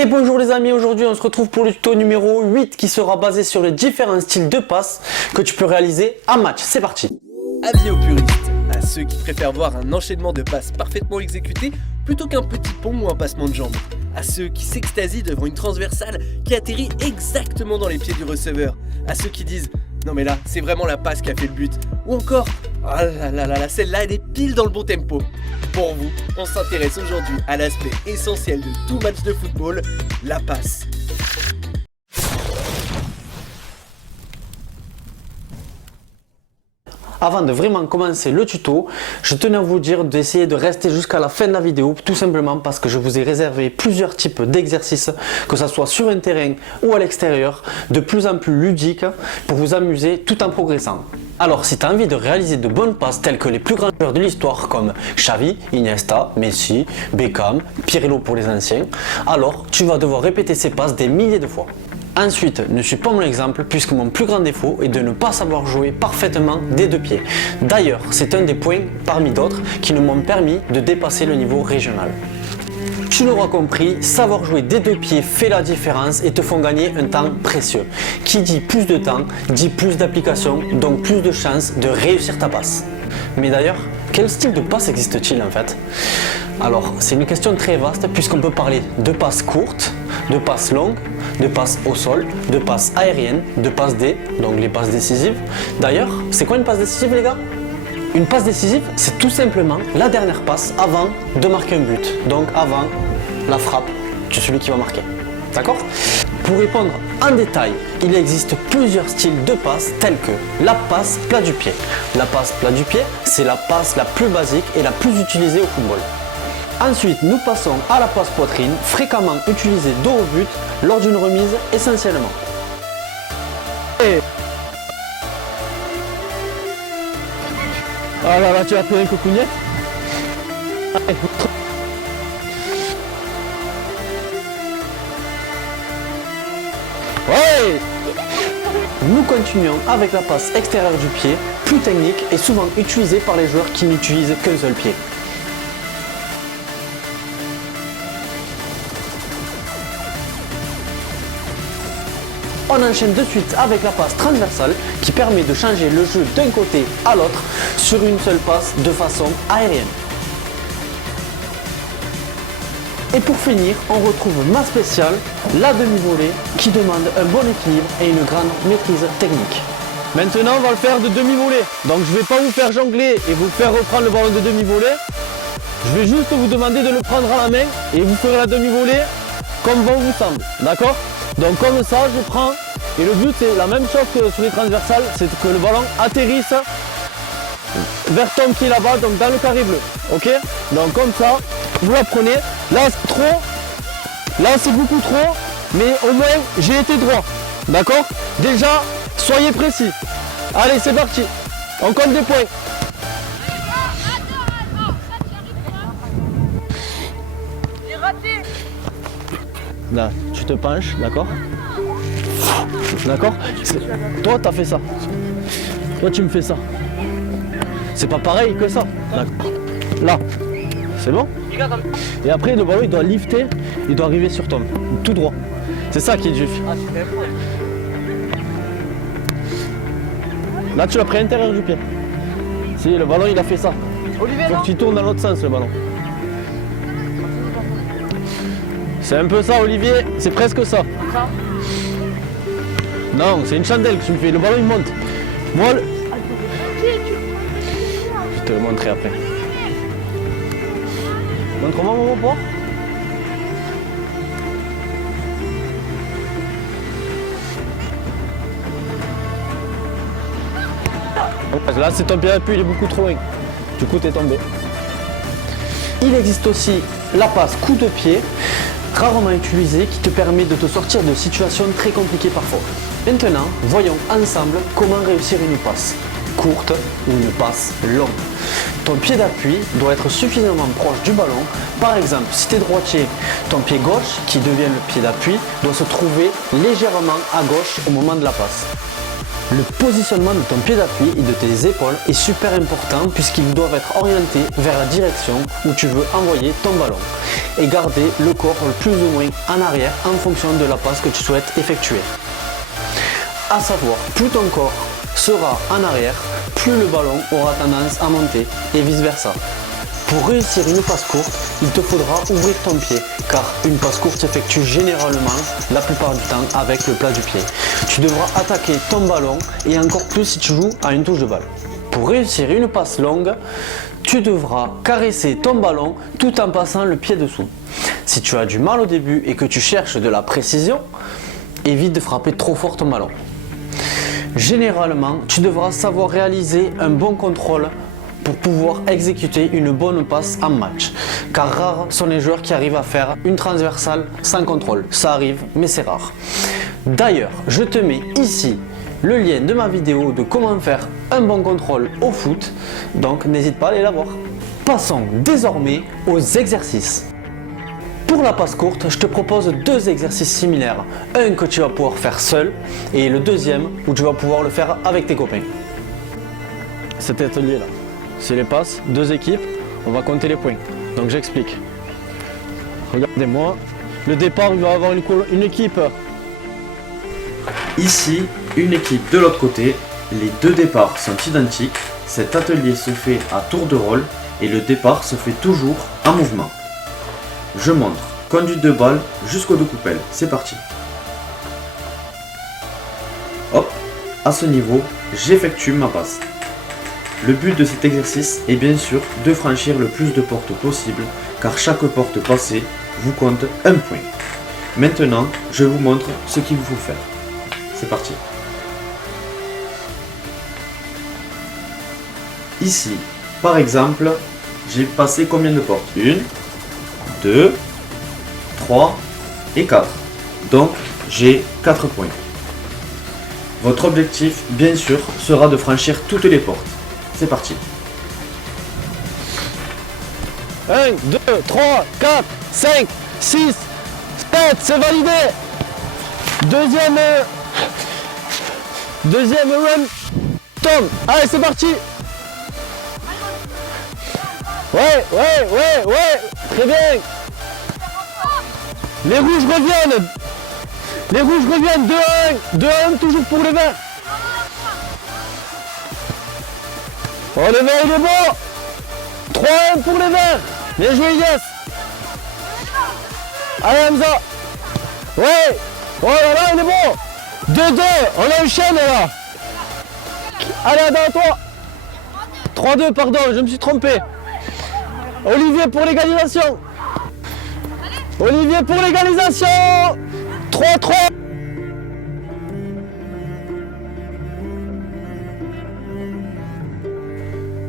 Et bonjour les amis, aujourd'hui on se retrouve pour le tuto numéro 8 qui sera basé sur les différents styles de passes que tu peux réaliser en match. C'est parti. Avis aux puristes, à ceux qui préfèrent voir un enchaînement de passes parfaitement exécuté plutôt qu'un petit pont ou un passement de jambes. À ceux qui s'extasient devant une transversale qui atterrit exactement dans les pieds du receveur. À ceux qui disent « Non mais là, c'est vraiment la passe qui a fait le but ». Ou encore « Ah là, celle-là elle est pile dans le bon tempo ». Pour vous, on s'intéresse aujourd'hui à l'aspect essentiel de tout match de football, la passe. Avant de vraiment commencer le tuto, je tenais à vous dire d'essayer de rester jusqu'à la fin de la vidéo, tout simplement parce que je vous ai réservé plusieurs types d'exercices, que ce soit sur un terrain ou à l'extérieur, de plus en plus ludiques pour vous amuser tout en progressant. Alors si tu as envie de réaliser de bonnes passes telles que les plus grands joueurs de l'histoire comme Xavi, Iniesta, Messi, Beckham, Pirlo pour les anciens, alors tu vas devoir répéter ces passes des milliers de fois. Ensuite, ne suis pas mon exemple puisque mon plus grand défaut est de ne pas savoir jouer parfaitement des deux pieds. D'ailleurs, c'est un des points parmi d'autres qui ne m'ont permis de dépasser le niveau régional. Tu l'auras compris, savoir jouer des deux pieds fait la différence et te font gagner un temps précieux. Qui dit plus de temps, dit plus d'application, donc plus de chances de réussir ta passe. Mais d'ailleurs, quel style de passe existe-t-il en fait? Alors, c'est une question très vaste puisqu'on peut parler de passes courtes, de passes longues, de passes au sol, de passes aériennes, de passes D, donc les passes décisives. D'ailleurs, c'est quoi une passe décisive les gars? Une passe décisive, c'est tout simplement la dernière passe avant de marquer un but, donc avant la frappe de celui qui va marquer. D'accord? Pour répondre en détail, il existe plusieurs styles de passes tels que la passe plat du pied. La passe plat du pied, c'est la passe la plus basique et la plus utilisée au football. Ensuite, nous passons à la passe poitrine, fréquemment utilisée dos au but lors d'une remise essentiellement. Ah là, tu as pris un cocounet. Ouais. Nous continuons avec la passe extérieure du pied, plus technique et souvent utilisée par les joueurs qui n'utilisent qu'un seul pied. On enchaîne de suite avec la passe transversale qui permet de changer le jeu d'un côté à l'autre sur une seule passe de façon aérienne. Et pour finir, on retrouve ma spéciale, la demi-volée, qui demande un bon équilibre et une grande maîtrise technique. Maintenant, on va le faire de demi-volée. Donc, je ne vais pas vous faire jongler et vous faire reprendre le ballon de demi-volée. Je vais juste vous demander de le prendre à la main et vous ferez la demi-volée comme bon vous semble. D'accord? Donc, comme ça, je prends. Et le but, c'est la même chose que sur les transversales, c'est que le ballon atterrisse vers ton pied là-bas, donc dans le carré bleu. Ok? Donc, comme ça, vous la prenez. Là, c'est trop. Là, c'est beaucoup trop. Mais au moins, j'ai été droit. D'accord? Déjà, soyez précis. Allez, c'est parti. On compte des points. Là, tu te penches, d'accord? D'accord? Toi, tu as fait ça. Toi, tu me fais ça. C'est pas pareil que ça. D'accord. Là, c'est bon? Et après, le ballon, il doit lifter, il doit arriver sur toi, tout droit. C'est ça qui est dur. Là, tu l'as pris à l'intérieur du pied. Si, le ballon, il a fait ça. Faut que tu tournes dans l'autre sens, le ballon. C'est un peu ça, Olivier. C'est presque ça. Non, c'est une chandelle que tu me fais. Le ballon, il monte. Moi, je vais te le montrer après. Montre-moi mon poids. Là, c'est ton pied d'appui, il est beaucoup trop loin. Du coup, tu es tombé. Il existe aussi la passe coup de pied, rarement utilisée, qui te permet de te sortir de situations très compliquées parfois. Maintenant, voyons ensemble comment réussir une passe courte ou une passe longue. Ton pied d'appui doit être suffisamment proche du ballon. Par exemple, si tu es droitier, ton pied gauche, qui devient le pied d'appui, doit se trouver légèrement à gauche au moment de la passe. Le positionnement de ton pied d'appui et de tes épaules est super important puisqu'ils doivent être orientés vers la direction où tu veux envoyer ton ballon et garder le corps le plus ou moins en arrière en fonction de la passe que tu souhaites effectuer. À savoir, plus ton corps sera en arrière, plus le ballon aura tendance à monter et vice versa. Pour réussir une passe courte, il te faudra ouvrir ton pied, car une passe courte s'effectue généralement la plupart du temps avec le plat du pied. Tu devras attaquer ton ballon et encore plus si tu joues à une touche de balle. Pour réussir une passe longue, tu devras caresser ton ballon tout en passant le pied dessous. Si tu as du mal au début et que tu cherches de la précision, évite de frapper trop fort ton ballon. Généralement, tu devras savoir réaliser un bon contrôle pour pouvoir exécuter une bonne passe en match. Car rares sont les joueurs qui arrivent à faire une transversale sans contrôle. Ça arrive, mais c'est rare. D'ailleurs, je te mets ici le lien de ma vidéo de comment faire un bon contrôle au foot, donc n'hésite pas à aller la voir. Passons désormais aux exercices. Pour la passe courte, je te propose deux exercices similaires. Un que tu vas pouvoir faire seul et le deuxième où tu vas pouvoir le faire avec tes copains. Cet atelier là, c'est les passes, deux équipes, on va compter les points. Donc j'explique. Regardez-moi, le départ il va avoir une équipe. Ici, une équipe de l'autre côté, les deux départs sont identiques, cet atelier se fait à tour de rôle et le départ se fait toujours en mouvement. Je montre conduite de balle jusqu'aux deux coupelles, c'est parti. Hop, à ce niveau, j'effectue ma passe. Le but de cet exercice est bien sûr de franchir le plus de portes possible, car chaque porte passée vous compte un point. Maintenant, je vous montre ce qu'il vous faut faire. C'est parti. Ici, par exemple, j'ai passé combien de portes? 1, 2, 3 et 4. Donc, j'ai 4 points. Votre objectif, bien sûr, sera de franchir toutes les portes. C'est parti. 1, 2, 3, 4, 5, 6, 7, c'est validé. Deuxième run. Tom, allez c'est parti. Ouais, très bien. Les rouges reviennent. 2-1, toujours pour les verts. Oh le vert il est bon. 3-1 pour les verts. Bien joué Yes. Allez Hamza. Ouais. Oh là là il est bon. 2-2, on enchaîne là. Allez Adam à toi. 3-2 pardon, je me suis trompé. Olivier pour l'égalisation. 3-3.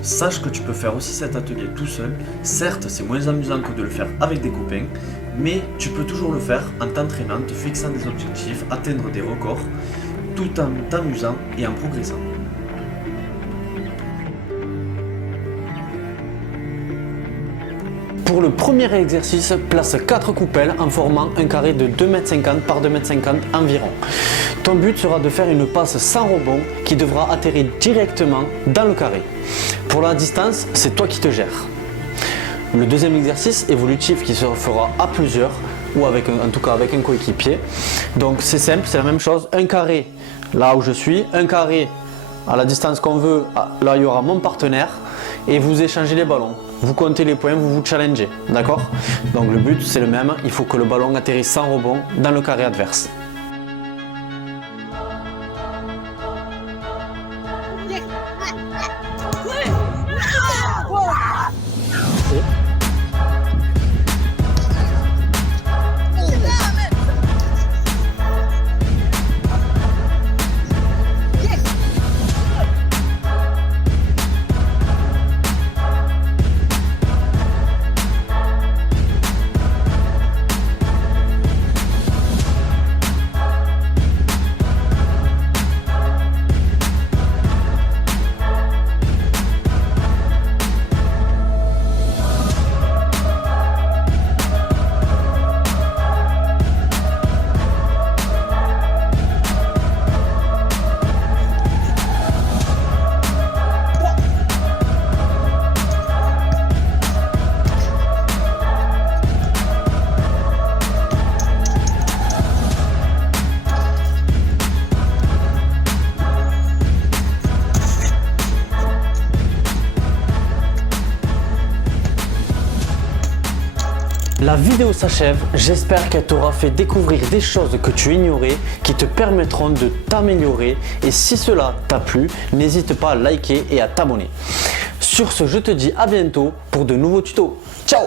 Sache que tu peux faire aussi cet atelier tout seul. Certes, c'est moins amusant que de le faire avec des copains, mais tu peux toujours le faire en t'entraînant, te fixant des objectifs, atteindre des records, tout en t'amusant et en progressant. Pour le premier exercice, place 4 coupelles en formant un carré de 2,50 m par 2,50 m environ. Ton but sera de faire une passe sans rebond qui devra atterrir directement dans le carré. Pour la distance, c'est toi qui te gères. Le deuxième exercice évolutif qui se fera à plusieurs ou en tout cas avec un coéquipier. Donc c'est simple, c'est la même chose. Un carré là où je suis, un carré à la distance qu'on veut, là il y aura mon partenaire et vous échangez les ballons. Vous comptez les points, vous vous challengez, d'accord? Donc le but c'est le même, il faut que le ballon atterrisse sans rebond dans le carré adverse. La vidéo s'achève, j'espère qu'elle t'aura fait découvrir des choses que tu ignorais qui te permettront de t'améliorer et si cela t'a plu, n'hésite pas à liker et à t'abonner. Sur ce, je te dis à bientôt pour de nouveaux tutos. Ciao!